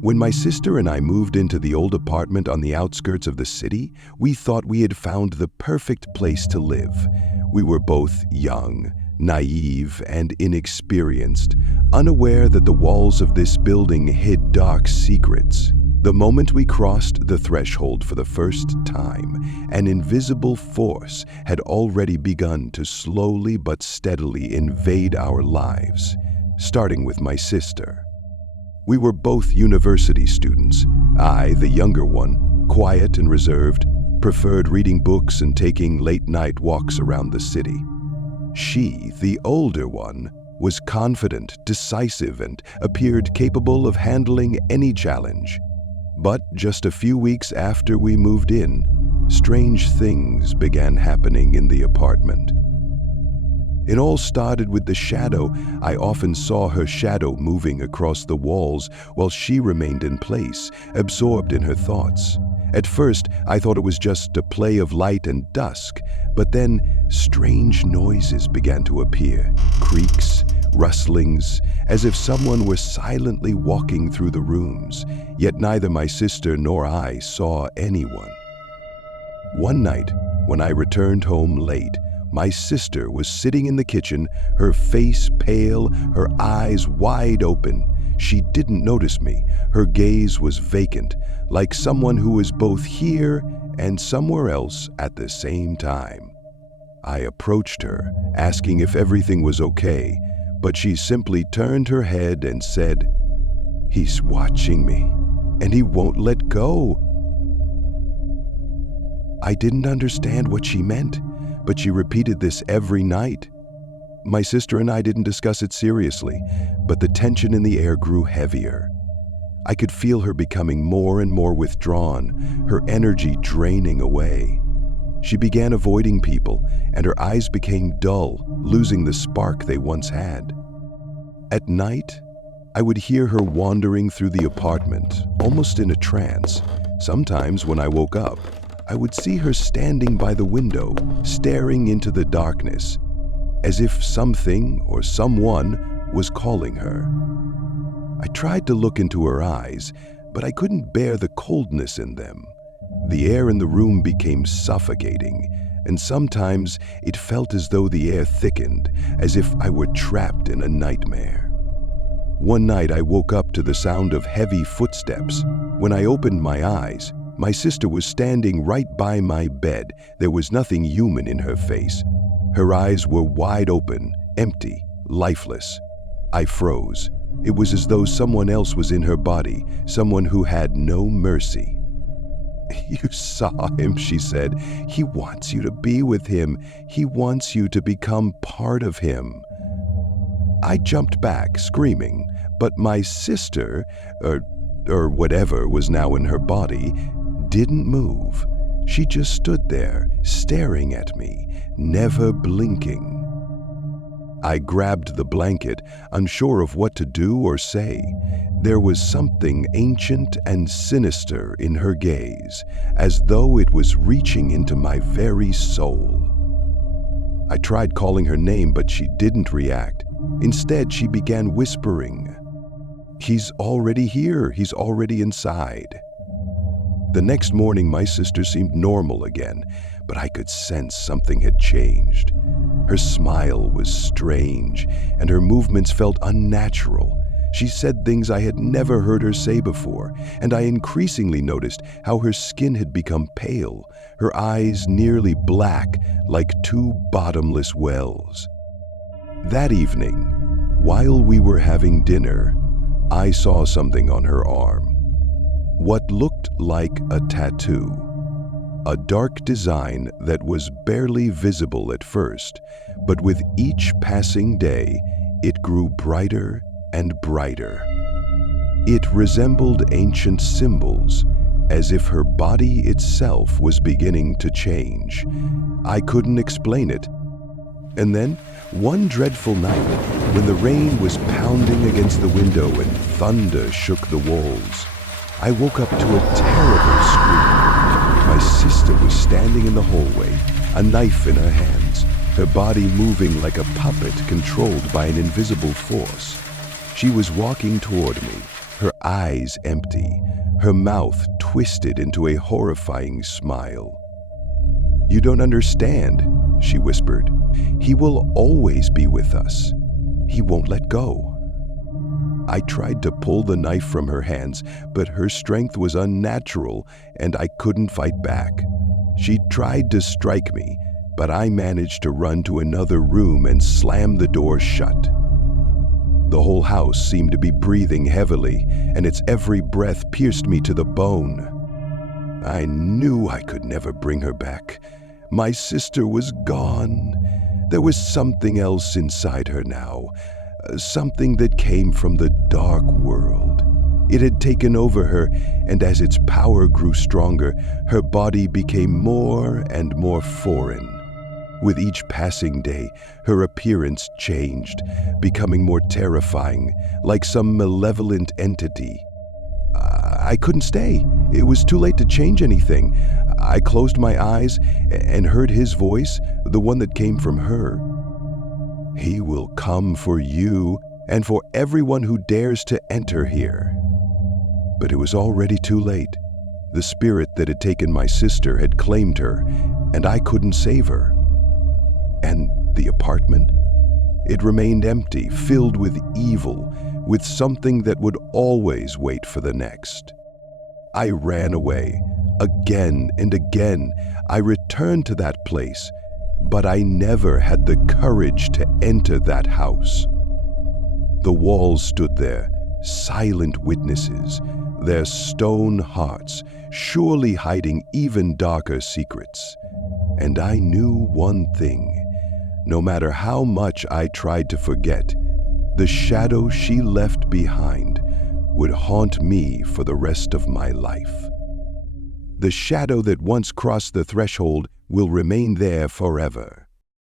When my sister and I moved into the old apartment on the outskirts of the city, we thought we had found the perfect place to live. We were both young, naive, and inexperienced, unaware that the walls of this building hid dark secrets. The moment we crossed the threshold for the first time, an invisible force had already begun to slowly but steadily invade our lives, starting with my sister. We were both university students. I, the younger one, quiet and reserved, preferred reading books and taking late-night walks around the city. She, the older one, was confident, decisive, and appeared capable of handling any challenge. But just a few weeks after we moved in, strange things began happening in the apartment. It all started with the shadow. I often saw her shadow moving across the walls while she remained in place, absorbed in her thoughts. At first, I thought it was just a play of light and dusk, but then strange noises began to appear, creaks, rustlings, as if someone were silently walking through the rooms, yet neither my sister nor I saw anyone. One night, when I returned home late, my sister was sitting in the kitchen, her face pale, her eyes wide open. She didn't notice me. Her gaze was vacant, like someone who was both here and somewhere else at the same time. I approached her, asking if everything was okay, but she simply turned her head and said, "He's watching me, and he won't let go." I didn't understand what she meant, but she repeated this every night. My sister and I didn't discuss it seriously, but the tension in the air grew heavier. I could feel her becoming more and more withdrawn, her energy draining away. She began avoiding people, and her eyes became dull, losing the spark they once had. At night, I would hear her wandering through the apartment, almost in a trance. Sometimes when I woke up, I would see her standing by the window, staring into the darkness, as if something or someone was calling her. I tried to look into her eyes, but I couldn't bear the coldness in them. The air in the room became suffocating, and sometimes it felt as though the air thickened, as if I were trapped in a nightmare. One night I woke up to the sound of heavy footsteps. When I opened my eyes, my sister was standing right by my bed. There was nothing human in her face. Her eyes were wide open, empty, lifeless. I froze. It was as though someone else was in her body, someone who had no mercy. "You saw him," she said. "He wants you to be with him. He wants you to become part of him." I jumped back, screaming, but my sister, or whatever was now in her body, didn't move. She just stood there, staring at me, never blinking. I grabbed the blanket, unsure of what to do or say. There was something ancient and sinister in her gaze, as though it was reaching into my very soul. I tried calling her name, but she didn't react. Instead, she began whispering, "He's already here. He's already inside." The next morning, my sister seemed normal again, but I could sense something had changed. Her smile was strange, and her movements felt unnatural. She said things I had never heard her say before, and I increasingly noticed how her skin had become pale, her eyes nearly black, like two bottomless wells. That evening, while we were having dinner, I saw something on her arm. What looked like a tattoo. A dark design that was barely visible at first, but with each passing day, it grew brighter and brighter. It resembled ancient symbols, as if her body itself was beginning to change. I couldn't explain it. And then, one dreadful night, when the rain was pounding against the window and thunder shook the walls, I woke up to a terrible scream. My sister was standing in the hallway, a knife in her hands, her body moving like a puppet controlled by an invisible force. She was walking toward me, her eyes empty, her mouth twisted into a horrifying smile. "You don't understand," she whispered. "He will always be with us. He won't let go." I tried to pull the knife from her hands, but her strength was unnatural and I couldn't fight back. She tried to strike me, but I managed to run to another room and slam the door shut. The whole house seemed to be breathing heavily, and its every breath pierced me to the bone. I knew I could never bring her back. My sister was gone. There was something else inside her now, something that came from the dark world. It had taken over her, and as its power grew stronger, her body became more and more foreign. With each passing day, her appearance changed, becoming more terrifying, like some malevolent entity. I couldn't stay. It was too late to change anything. I closed my eyes and heard his voice, the one that came from her. "He will come for you and for everyone who dares to enter here." But it was already too late. The spirit that had taken my sister had claimed her, and I couldn't save her. And the apartment? It remained empty, filled with evil, with something that would always wait for the next. I ran away. Again and again, I returned to that place, but I never had the courage to enter that house. The walls stood there, silent witnesses, their stone hearts surely hiding even darker secrets. And I knew one thing. No matter how much I tried to forget, the shadow she left behind would haunt me for the rest of my life. The shadow that once crossed the threshold will remain there forever.